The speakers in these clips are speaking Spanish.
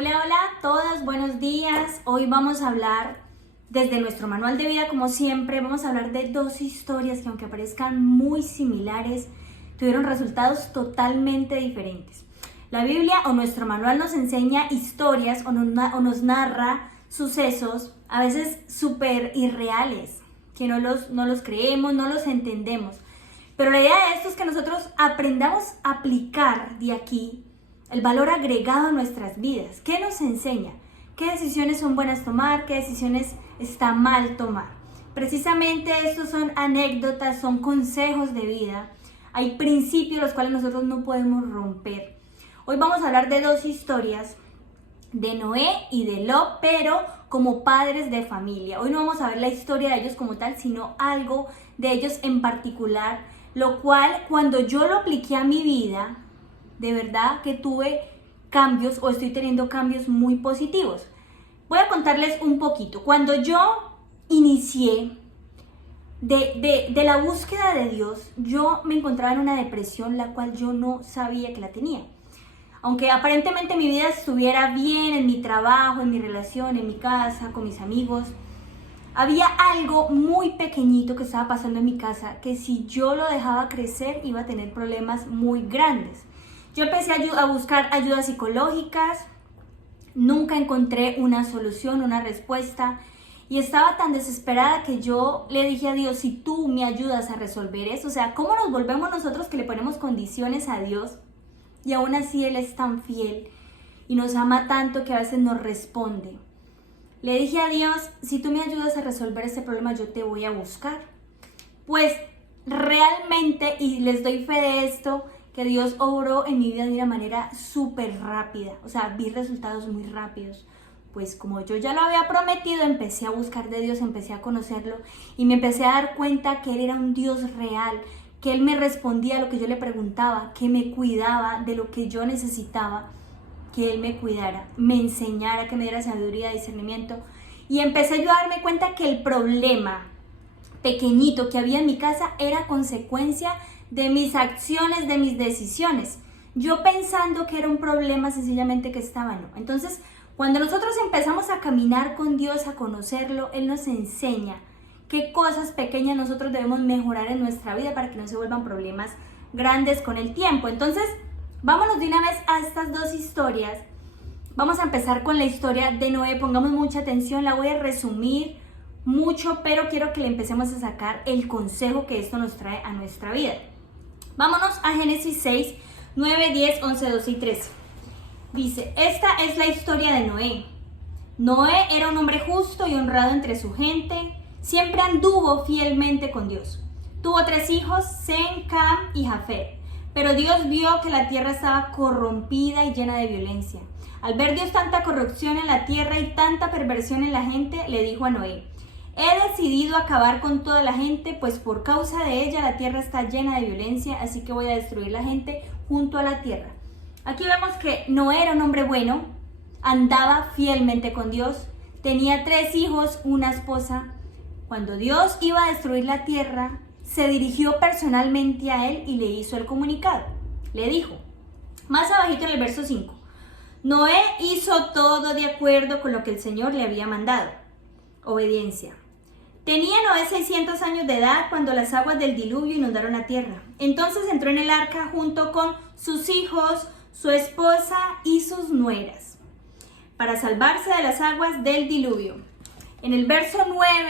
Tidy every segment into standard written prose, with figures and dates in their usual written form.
Hola, hola a todos, buenos días. Hoy vamos a hablar desde nuestro manual de vida, como siempre, vamos a hablar de dos historias que aunque parezcan muy similares, tuvieron resultados totalmente diferentes. La Biblia o nuestro manual nos enseña historias o nos narra sucesos a veces súper irreales, que no los creemos, no los entendemos. Pero la idea de esto es que nosotros aprendamos a aplicar de aquí el valor agregado a nuestras vidas. ¿Qué nos enseña? ¿Qué decisiones son buenas tomar? ¿Qué decisiones está mal tomar? Precisamente estos son anécdotas, son consejos de vida. Hay principios los cuales nosotros no podemos romper. Hoy vamos a hablar de dos historias, de Noé y de Lot, pero como padres de familia. Hoy no vamos a ver la historia de ellos como tal, sino algo de ellos en particular, lo cual cuando yo lo apliqué a mi vida, de verdad que tuve cambios o estoy teniendo cambios muy positivos. Voy a contarles un poquito. Cuando yo inicié de la búsqueda de Dios, yo me encontraba en una depresión la cual yo no sabía que la tenía. Aunque aparentemente mi vida estuviera bien en mi trabajo, en mi relación, en mi casa, con mis amigos, había algo muy pequeñito que estaba pasando en mi casa que si yo lo dejaba crecer iba a tener problemas muy grandes. Yo empecé a buscar ayudas psicológicas, nunca encontré una solución, una respuesta y estaba tan desesperada que yo le dije a Dios, si tú me ayudas a resolver eso, o sea, ¿cómo nos volvemos nosotros que le ponemos condiciones a Dios y aún así Él es tan fiel y nos ama tanto que a veces nos responde? Le dije a Dios, si tú me ayudas a resolver este problema, yo te voy a buscar. Pues realmente, y les doy fe de esto, que Dios obró en mi vida de una manera súper rápida. O sea, vi resultados muy rápidos. Pues como yo ya lo había prometido, empecé a buscar de Dios, empecé a conocerlo y me empecé a dar cuenta que Él era un Dios real, que Él me respondía a lo que yo le preguntaba, que me cuidaba de lo que yo necesitaba, que Él me cuidara, me enseñara, que me diera sabiduría, discernimiento. Y empecé yo a darme cuenta que el problema pequeñito que había en mi casa era consecuencia de mis acciones, de mis decisiones. Yo pensando que era un problema sencillamente que estaba, no. Entonces, cuando nosotros empezamos a caminar con Dios, a conocerlo, Él nos enseña qué cosas pequeñas nosotros debemos mejorar en nuestra vida para que no se vuelvan problemas grandes con el tiempo. Entonces, vámonos de una vez a estas dos historias. Vamos a empezar con la historia de Noé. Pongamos mucha atención, la voy a resumir mucho, pero quiero que le empecemos a sacar el consejo que esto nos trae a nuestra vida. Vámonos a Génesis 6, 9, 10, 11, 12 y 13. Dice, esta es la historia de Noé. Noé era un hombre justo y honrado entre su gente. Siempre anduvo fielmente con Dios. Tuvo 3 hijos, Sem, Cam y Jafet. Pero Dios vio que la tierra estaba corrompida y llena de violencia. Al ver Dios tanta corrupción en la tierra y tanta perversión en la gente, le dijo a Noé, he decidido acabar con toda la gente, pues por causa de ella la tierra está llena de violencia, así que voy a destruir la gente junto a la tierra. Aquí vemos que Noé era un hombre bueno, andaba fielmente con Dios, tenía 3 hijos, una esposa. Cuando Dios iba a destruir la tierra, se dirigió personalmente a él y le hizo el comunicado. Le dijo, más abajito en el verso 5, Noé hizo todo de acuerdo con lo que el Señor le había mandado. Obediencia. Tenía Noé 600 años de edad cuando las aguas del diluvio inundaron la tierra. Entonces entró en el arca junto con sus hijos, su esposa y sus nueras, para salvarse de las aguas del diluvio. En el verso 9,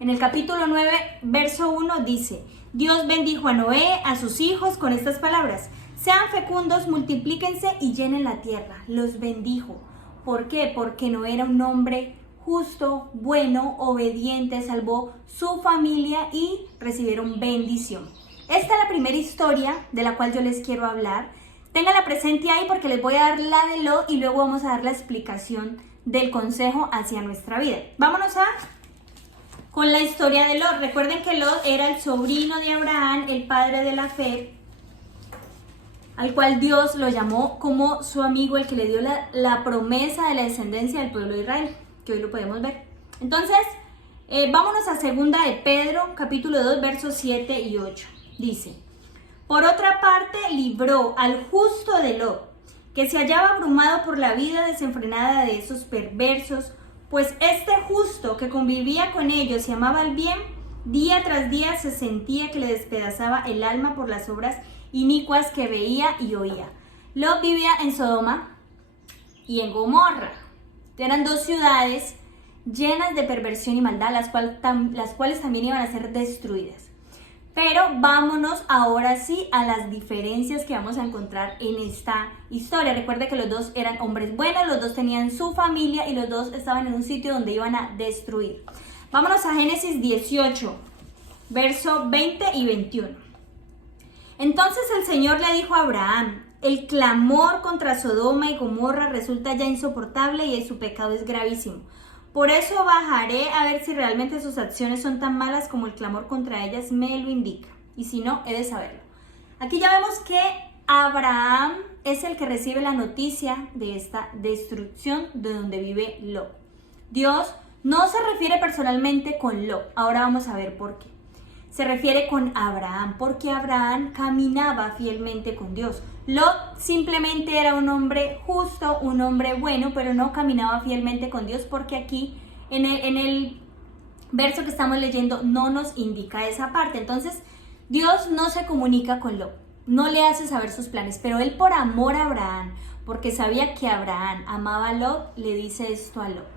en el capítulo 9, verso 1 dice, Dios bendijo a Noé, a sus hijos con estas palabras, sean fecundos, multiplíquense y llenen la tierra. Los bendijo. ¿Por qué? Porque Noé era un hombre justo, bueno, obediente, salvó su familia y recibieron bendición. Esta es la primera historia de la cual yo les quiero hablar. Ténganla presente ahí porque les voy a dar la de Lot y luego vamos a dar la explicación del consejo hacia nuestra vida. Vámonos con la historia de Lot. Recuerden que Lot era el sobrino de Abraham, el padre de la fe, al cual Dios lo llamó como su amigo, el que le dio la promesa de la descendencia del pueblo de Israel, que hoy lo podemos ver. Entonces, vámonos a 2 de Pedro, capítulo 2, versos 7 y 8. Dice, por otra parte, libró al justo de Lot, que se hallaba abrumado por la vida desenfrenada de esos perversos, pues este justo que convivía con ellos y amaba el bien, día tras día se sentía que le despedazaba el alma por las obras inicuas que veía y oía. Lot vivía en Sodoma y en Gomorra. Eran dos ciudades llenas de perversión y maldad, las cuales también iban a ser destruidas. Pero vámonos ahora sí a las diferencias que vamos a encontrar en esta historia. Recuerde que los dos eran hombres buenos, los dos tenían su familia y los dos estaban en un sitio donde iban a destruir. Vámonos a Génesis 18, verso 20 y 21. Entonces el Señor le dijo a Abraham: el clamor contra Sodoma y Gomorra resulta ya insoportable y su pecado es gravísimo. Por eso bajaré a ver si realmente sus acciones son tan malas como el clamor contra ellas me lo indica. Y si no, he de saberlo. Aquí ya vemos que Abraham es el que recibe la noticia de esta destrucción de donde vive Lot. Dios no se refiere personalmente con Lot. Ahora vamos a ver por qué. Se refiere con Abraham, porque Abraham caminaba fielmente con Dios. Lot simplemente era un hombre justo, un hombre bueno, pero no caminaba fielmente con Dios, porque aquí en el verso que estamos leyendo no nos indica esa parte. Entonces, Dios no se comunica con Lot, no le hace saber sus planes, pero él por amor a Abraham, porque sabía que Abraham amaba a Lot, le dice esto a Lot.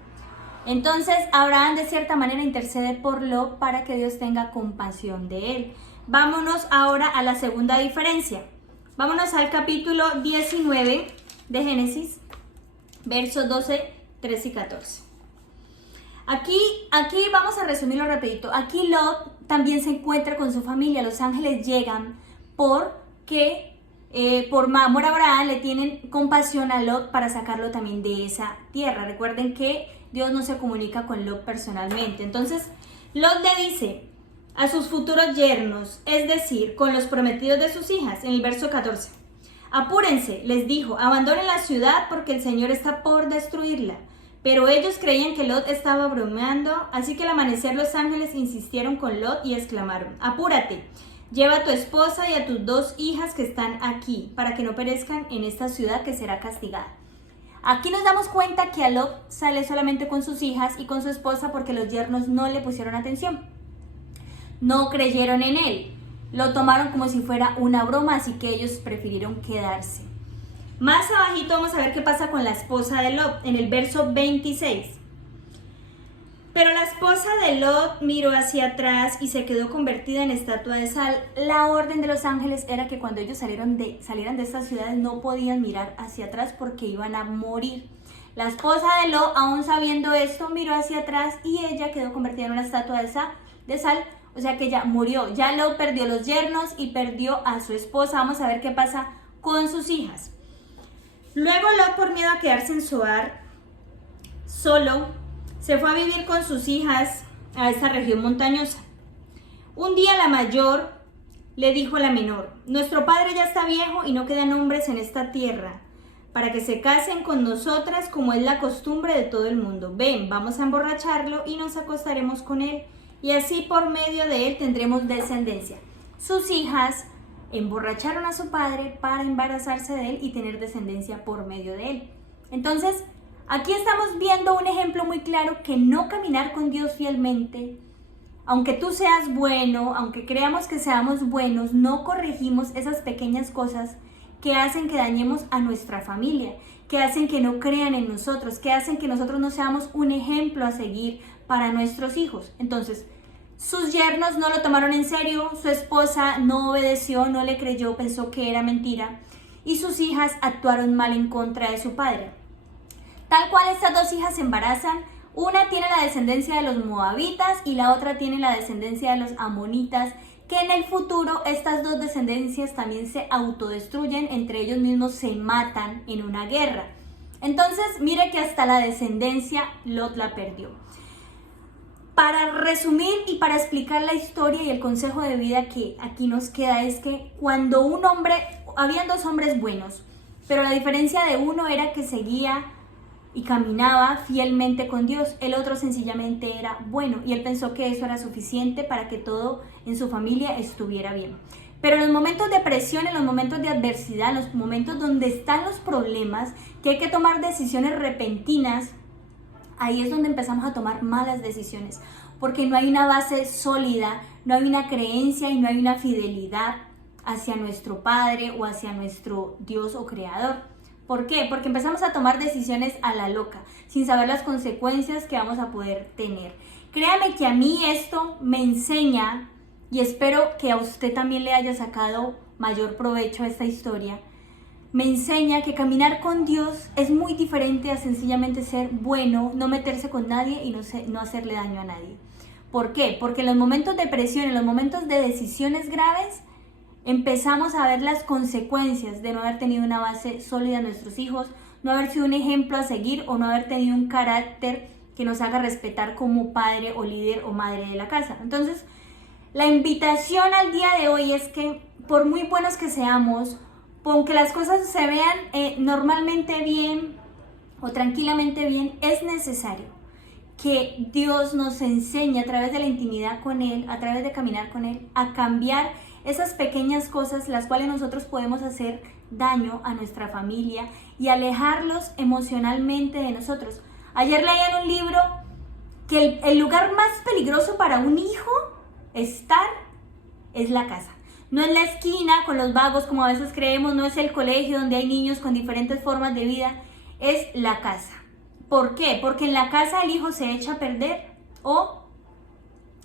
Entonces, Abraham de cierta manera intercede por Lot para que Dios tenga compasión de él. Vámonos ahora a la segunda diferencia. Vámonos al capítulo 19 de Génesis, versos 12, 13 y 14. Aquí vamos a resumirlo rapidito. Aquí Lot también se encuentra con su familia. Los ángeles llegan porque por amor a Abraham le tienen compasión a Lot para sacarlo también de esa tierra. Recuerden que Dios no se comunica con Lot personalmente. Entonces, Lot le dice a sus futuros yernos, es decir, con los prometidos de sus hijas, en el verso 14. Apúrense, les dijo, abandonen la ciudad porque el Señor está por destruirla. Pero ellos creían que Lot estaba bromeando, así que al amanecer los ángeles insistieron con Lot y exclamaron: apúrate, lleva a tu esposa y a tus 2 hijas que están aquí, para que no perezcan en esta ciudad que será castigada. Aquí nos damos cuenta que a Lot sale solamente con sus hijas y con su esposa porque los yernos no le pusieron atención. No creyeron en él, lo tomaron como si fuera una broma, así que ellos prefirieron quedarse. Más abajito vamos a ver qué pasa con la esposa de Lot, en el verso 26. Pero la esposa de Lot miró hacia atrás y se quedó convertida en estatua de sal. La orden de los ángeles era que cuando ellos salieran de estas ciudades no podían mirar hacia atrás porque iban a morir. La esposa de Lot, aún sabiendo esto, miró hacia atrás y ella quedó convertida en una estatua de sal. O sea que ella murió. Ya Lot perdió los yernos y perdió a su esposa. Vamos a ver qué pasa con sus hijas. Luego Lot, por miedo a quedarse en Zoar solo, se fue a vivir con sus hijas a esta región montañosa. Un día la mayor le dijo a la menor: nuestro padre ya está viejo y no quedan hombres en esta tierra para que se casen con nosotras como es la costumbre de todo el mundo. Ven, vamos a emborracharlo y nos acostaremos con él, y así por medio de él tendremos descendencia. Sus hijas emborracharon a su padre para embarazarse de él y tener descendencia por medio de él. Entonces, aquí estamos viendo un ejemplo muy claro que no caminar con Dios fielmente, aunque tú seas bueno, aunque creamos que seamos buenos, no corregimos esas pequeñas cosas que hacen que dañemos a nuestra familia, que hacen que no crean en nosotros, que hacen que nosotros no seamos un ejemplo a seguir para nuestros hijos. Entonces, sus yernos no lo tomaron en serio, su esposa no obedeció, no le creyó, pensó que era mentira, y sus hijas actuaron mal en contra de su padre. Tal cual estas 2 hijas se embarazan, una tiene la descendencia de los moabitas y la otra tiene la descendencia de los amonitas, que en el futuro estas 2 descendencias también se autodestruyen, entre ellos mismos se matan en una guerra. Entonces, mire que hasta la descendencia Lot la perdió. Para resumir y para explicar la historia y el consejo de vida que aquí nos queda es que cuando habían 2 hombres buenos, pero la diferencia de uno era que seguía y caminaba fielmente con Dios, el otro sencillamente era bueno y él pensó que eso era suficiente para que todo en su familia estuviera bien. Pero en los momentos de presión, en los momentos de adversidad, en los momentos donde están los problemas, que hay que tomar decisiones repentinas, ahí es donde empezamos a tomar malas decisiones, porque no hay una base sólida, no hay una creencia y no hay una fidelidad hacia nuestro Padre o hacia nuestro Dios o Creador. ¿Por qué? Porque empezamos a tomar decisiones a la loca, sin saber las consecuencias que vamos a poder tener. Créame que a mí esto me enseña, y espero que a usted también le haya sacado mayor provecho a esta historia, me enseña que caminar con Dios es muy diferente a sencillamente ser bueno, no meterse con nadie y no hacerle daño a nadie. ¿Por qué? Porque en los momentos de presión, en los momentos de decisiones graves, empezamos a ver las consecuencias de no haber tenido una base sólida en nuestros hijos, no haber sido un ejemplo a seguir o no haber tenido un carácter que nos haga respetar como padre o líder o madre de la casa. Entonces, la invitación al día de hoy es que por muy buenos que seamos, aunque las cosas se vean normalmente bien o tranquilamente bien, es necesario que Dios nos enseñe a través de la intimidad con Él, a través de caminar con Él, a cambiar esas pequeñas cosas las cuales nosotros podemos hacer daño a nuestra familia y alejarlos emocionalmente de nosotros. Ayer leí en un libro que el lugar más peligroso para un hijo estar es la casa. No es la esquina con los vagos como a veces creemos, no es el colegio donde hay niños con diferentes formas de vida, es la casa. ¿Por qué? Porque en la casa el hijo se echa a perder o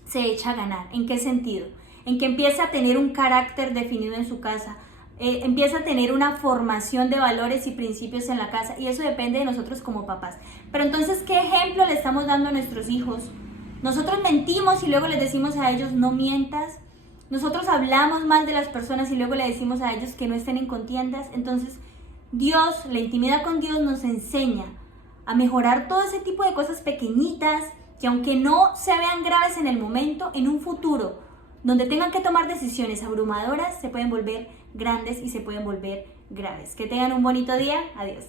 se echa a ganar. ¿En qué sentido? En que empieza a tener un carácter definido en su casa, empieza a tener una formación de valores y principios en la casa, y eso depende de nosotros como papás. Pero entonces, ¿qué ejemplo le estamos dando a nuestros hijos? Nosotros mentimos y luego les decimos a ellos no mientas. Nosotros hablamos mal de las personas y luego le decimos a ellos que no estén en contiendas. Entonces, Dios, la intimidad con Dios nos enseña a mejorar todo ese tipo de cosas pequeñitas que aunque no se vean graves en el momento, en un futuro donde tengan que tomar decisiones abrumadoras, se pueden volver grandes y se pueden volver graves. Que tengan un bonito día. Adiós.